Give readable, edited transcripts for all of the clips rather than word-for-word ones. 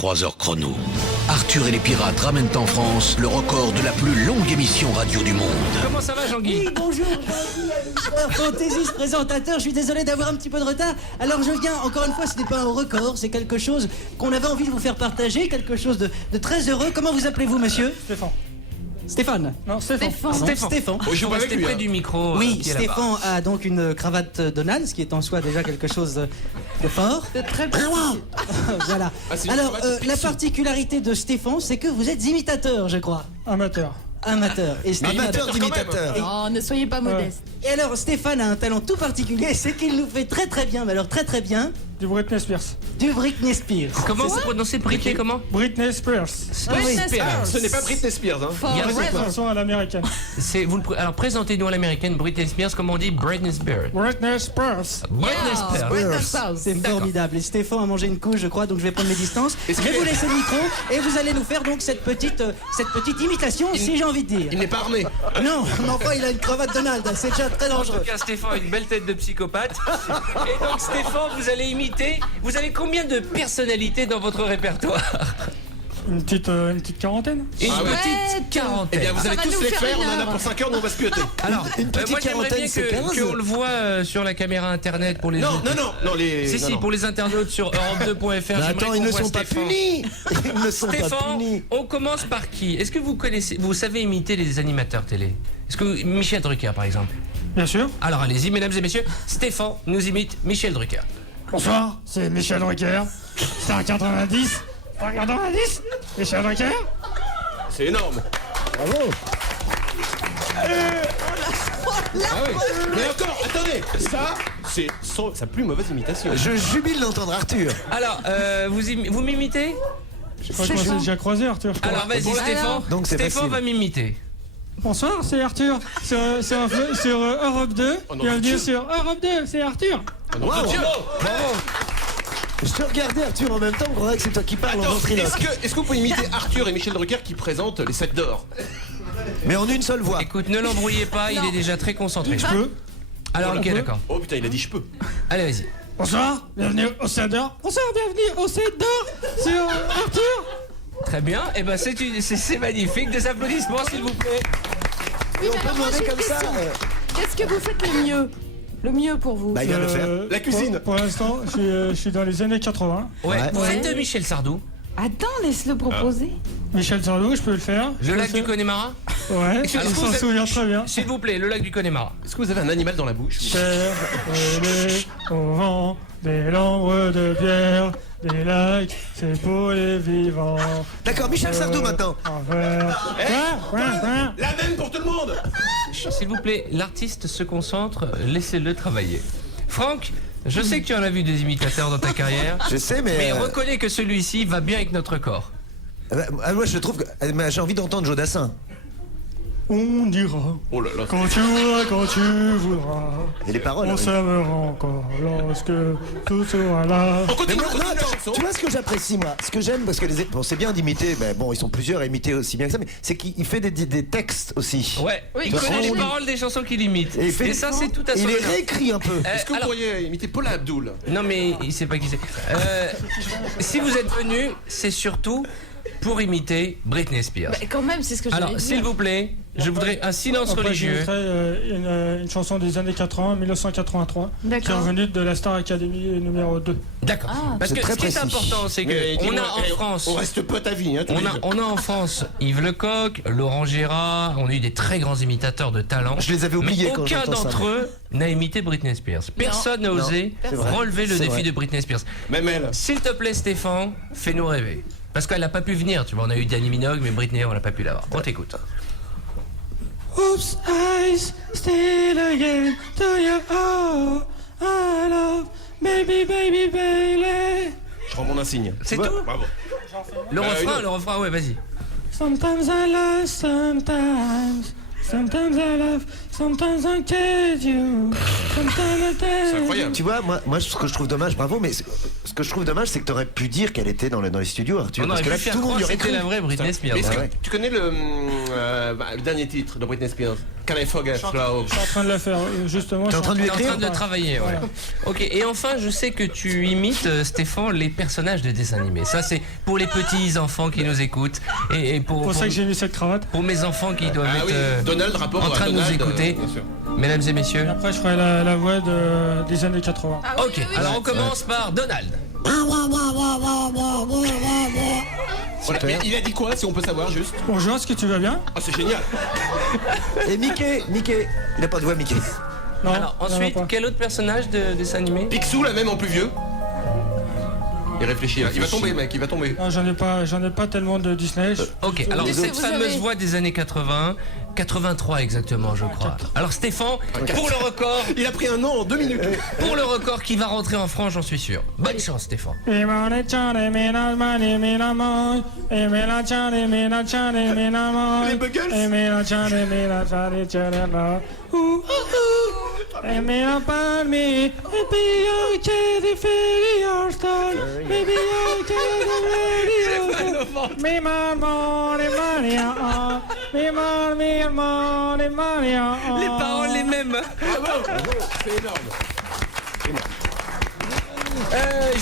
3 heures chrono. Arthur et les pirates ramènent en France le record de la plus longue émission radio du monde. Comment ça va, Jean-Guy? Oui, bonjour, Jean-Guy, fantaisiste présentateur. Je suis désolé d'avoir un petit peu de retard. Alors je viens, encore une fois, ce n'est pas un record, c'est quelque chose qu'on avait envie de vous faire partager, quelque chose de très heureux. Comment vous appelez-vous, monsieur? Stéphane. Stéphane. Non, Stéphane. Pardon, Stéphane. Je vous rester près du micro. Oui, qui est là-bas. Stéphane a donc une cravate Donald, ce qui est en soi déjà quelque chose de fort. C'est très Voilà. Alors, la particularité de Stéphane, c'est que vous êtes imitateur, je crois. Amateur. Amateur. Et Stéphane- Amateur d'imitateur. Oh, ne soyez pas modeste. Et alors, Stéphane a un talent tout particulier, c'est qu'il nous fait très très bien, mais alors très très bien, Du Britney Spears. du Britney Spears. Comment vous prononcez Britney? Comment? Britney Spears. Oui. Ce n'est pas Britney Spears, hein. For Il y a De forever. façon à l'américaine. Alors présentez-nous à l'américaine Britney Spears, comme on dit Britney Spears. Britney Spears. Britney Spears. Britney Spears. C'est formidable. Et Stéphane a mangé une couche, je crois, donc je vais prendre mes distances. Est-ce Je vais qu'il vous est- laisser le micro et vous allez nous faire donc cette petite imitation, si j'ai envie de dire. Il n'est pas armé. Non, mais enfin, il a une cravate Donald, c'est déjà très En dangereux. tout cas, Stéphane a une belle tête de psychopathe. Et donc, Stéphane, vous allez imiter. Vous avez combien de personnalités dans votre répertoire? Une petite quarantaine. Une Ah ouais. petite Eh quarantaine. bien, vous Ça allez va tous nous les faire faire, une on en a heure. pour 5 heures, nous on va se pioter. Alors, Une petite moi j'aimerais quarantaine, bien c'est 15. qu'on le voit sur la caméra internet pour les Non, autres. non, non, non, les. Si, non, si, non. pour les internautes sur europe2.fr. Mais attends, ils ne sont pas punis. Ils ne sont pas Stéphane, punis. on commence par qui? Est-ce que vous savez imiter les animateurs télé? Est-ce que Michel Drucker, par exemple? Bien sûr. Alors allez-y, mesdames et messieurs, Stéphane nous imite Michel Drucker. Bonsoir, c'est Michel Drucker. C'est un 90. Un 90. Michel Drucker. C'est énorme. Bravo. Ah oui. Mais encore, attendez, ça, c'est sa plus mauvaise imitation. Je jubile d'entendre Arthur. Alors, vous m'imitez? Je crois qu'on s'est déjà croisé, Arthur. je crois. Alors vas-y, Bon, Stéphane. alors. Donc, c'est Stéphane facile. va m'imiter. Bonsoir, c'est Arthur. Sur Europe 2. Oh non, Bienvenue Dieu. sur Europe 2, c'est Arthur. Wow. Je te regardais Arthur en même temps, on croirait que c'est toi qui parles en Attends, ventriloque. est-ce que vous pouvez imiter Arthur et Michel Drucker qui présentent les 7 d'or? Mais en une seule voix. Écoute, ne l'embrouillez pas, il est déjà très concentré. Je peux. Alors ok, On peut d'accord. Oh putain, il a dit je peux. Allez, vas-y. Bonsoir, bienvenue au Stade d'Or. Bonsoir, bienvenue au Stade d'Or sur Arthur. Très bien. Et ben c'est magnifique. Des applaudissements, s'il vous plaît. Oui, On mais peut alors, moi, demander j'ai une comme ça. question. Qu'est-ce que vous faites le mieux? Le mieux pour vous? Bah, il vient de le faire. La cuisine. Pour l'instant, je suis dans les années 80. Ouais. Ouais. Vous Ouais. faites Michel Sardou. Attends, laisse-le proposer. Michel Sardou, je peux le faire. Le lac du Connemara. Ouais, Est-ce que il vous s'en êtes- souvient très bien. S'il vous plaît, le lac du Connemara. Est-ce que vous avez un animal dans la bouche? Terre brûlée au vent, des lambres de pierre, des lacs, c'est pour les vivants. D'accord, Michel Sardou maintenant. Un verre. Ouais. La même pour tout le monde. S'il vous plaît, l'artiste se concentre. Laissez-le travailler. Franck, je sais que tu en as vu des imitateurs dans ta carrière. Je sais, mais. Mais reconnais que celui-ci va bien avec notre corps. Moi, je trouve que. J'ai envie d'entendre Jodassin. On dira, Oh là là. quand tu voudras, quand tu voudras. Et les paroles. On oui. s'aimera encore lorsque tout sera là. On Mais continue, moi, on continue non, la attends, chanson. tu vois ce que j'apprécie, moi? Ce que j'aime, parce que bon, c'est bien d'imiter, ben, bon, ils sont plusieurs à imiter aussi bien que ça, mais c'est qu'il fait des textes aussi. Ouais. Oui, il il connaît les connaît. paroles des chansons qu'il imite. Et Et, il fait- ça, c'est tout à Et son il les honneur. réécrit un peu. Est-ce que vous Alors- pourriez imiter Paula Abdul? Non mais il sait pas qui c'est. Si vous êtes venu, c'est surtout pour imiter Britney Spears. Bah, quand même, c'est ce que j'allais Alors dire. s'il vous plaît, je voudrais un silence Après, religieux. j'imiterai une chanson des années 80, 1983, qui est D'accord. revenue de la Star Academy numéro 2. D'accord. Ah. Parce C'est que très ce qui est précis. important, c'est Mais que on dis-moi, a en France, On reste potes à vie, hein, tous les deux. on a en France Yves Lecoq, Laurent Gérard, on a eu des très grands imitateurs de talent. Je les avais oubliés Mais quand aucun j'entends ça. d'entre eux n'a imité Britney Spears. Personne n'a osé c'est vrai. relever le C'est défi vrai. de Britney Spears. Même elle. S'il te plaît Stéphane, fais-nous rêver. Parce qu'elle n'a pas pu venir, tu vois, on a eu Danny Minogue, mais Britney, on n'a pas pu l'avoir. On t'écoute. Oops, eyes, still again, to you, oh, I love, baby, baby, baby. Je rends mon insigne. C'est Ouais, tout Bravo. Le refrain, ouais, vas-y. Sometimes I love, sometimes I love, sometimes I kid you, sometimes I C'est tell. incroyable. Tu vois, moi, ce que je trouve dommage, bravo, mais ce que je trouve dommage, c'est que t'aurais pu dire qu'elle était dans les studios, Arthur. On Parce aurait que pu là, faire tout le monde croire y que aurait c'était cru. la vraie Britney Spears. Est-ce que ouais. tu connais le dernier titre de Britney Spears? Can I forget now? Je suis en train de la faire, justement. T'es en train de lui T'es en écrire train de le travailler, ouais. Ok, et enfin, je sais que tu imites, Stéphane, les personnages de dessins animés. Ça, c'est pour les petits enfants qui nous écoutent et pour, C'est pour ça que j'ai mis cette cravate. pour mes enfants qui doivent Ah être oui, Donald, rapport en à train de nous Donald, écouter. bien sûr. Mesdames et messieurs. Après, je ferai la voix des années 80. Ok, alors on commence par Donald. Voilà, mais il a dit quoi, si on peut savoir, juste? Bonjour, est-ce que tu vas bien? Ah, c'est génial. Et Mickey, il a pas de voix Mickey. Non. Alors il y en a ensuite, pas. quel autre personnage de dessin animé? Picsou, là même en plus vieux. Il réfléchit, là. Il va tomber, mec, il va tomber. Non, j'en ai pas tellement de Disney. Ok, alors Laissez, cette vous fameuse avez- voix des années 80, 83 exactement, je crois. Alors Stéphane, pour le record, Il a pris un an en 2 minutes. pour le record qui va rentrer en France, j'en suis sûr. Bonne chance, Stéphane. Les Buggles. Les paroles les mêmes. Bravo, c'est énorme.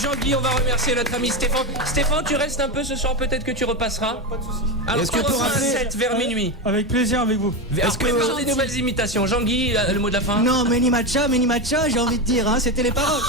Jean-Guy, on va remercier notre ami Stéphane. Stéphane, tu restes un peu ce soir, peut-être que tu repasseras. Pas de soucis. Alors, Est-ce que commence pour à rappeler- 7 vers minuit. Avec plaisir avec vous. Alors, prépare des nouvelles imitations. Jean-Guy, le mot de la fin. Non, Meni Matcha, j'ai envie de dire, hein, c'était les paroles.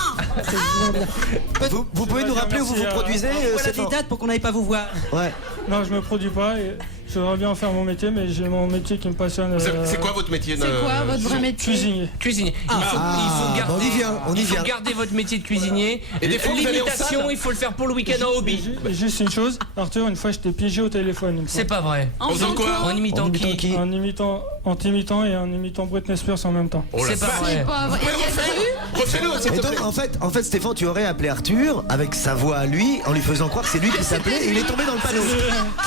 Vous pouvez nous rappeler où vous vous Merci, produisez Voilà Stéphane des dates pour qu'on n'aille pas vous voir. Ouais. Non, je me produis pas. Et je voudrais bien faire mon métier, mais j'ai mon métier qui me passionne. C'est quoi votre métier? C'est quoi votre vrai métier? Cuisinier. Cuisinier. Il faut garder, on y vient, on y il faut vient. garder votre métier de cuisinier. Et des fois, vous allez en L'imitation, salle. il faut le faire pour le week-end en hobby. Juste une chose, Arthur, une fois je t'ai piégé au téléphone. Une fois. C'est pas vrai. En faisant faisant quoi? En imitant En imitant qui qui En t'imitant et en imitant Britney Spears en même temps. Oh la C'est pas vache. vrai. Pas vrai. Ouais, refais-le, s'il Et te donc, plaît. en fait, Stéphane, tu aurais appelé Arthur avec sa voix à lui, en lui faisant croire que c'est lui qui s'appelait, et il est tombé dans le panneau.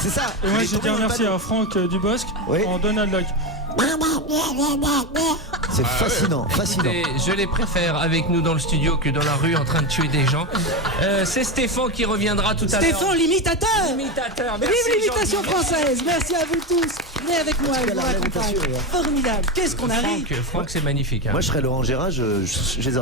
C'est ça. Et moi Il est j'ai tombé dit dans le merci panneau. à Franck Dubosc Oui. en Donald Duck. C'est fascinant, fascinant. Et je les préfère avec nous dans le studio que dans la rue en train de tuer des gens. C'est Stéphane qui reviendra tout à l'heure. Stéphane, l'imitateur. Imitateur. Merci, Vive l'imitation Jean-Guy. française. Merci à vous tous. Venez avec moi, je vous la accompagne. réputation, Formidable. Qu'est-ce qu'on arrive. Franck, c'est magnifique. Hein. Moi, je serais Laurent Gérard, je les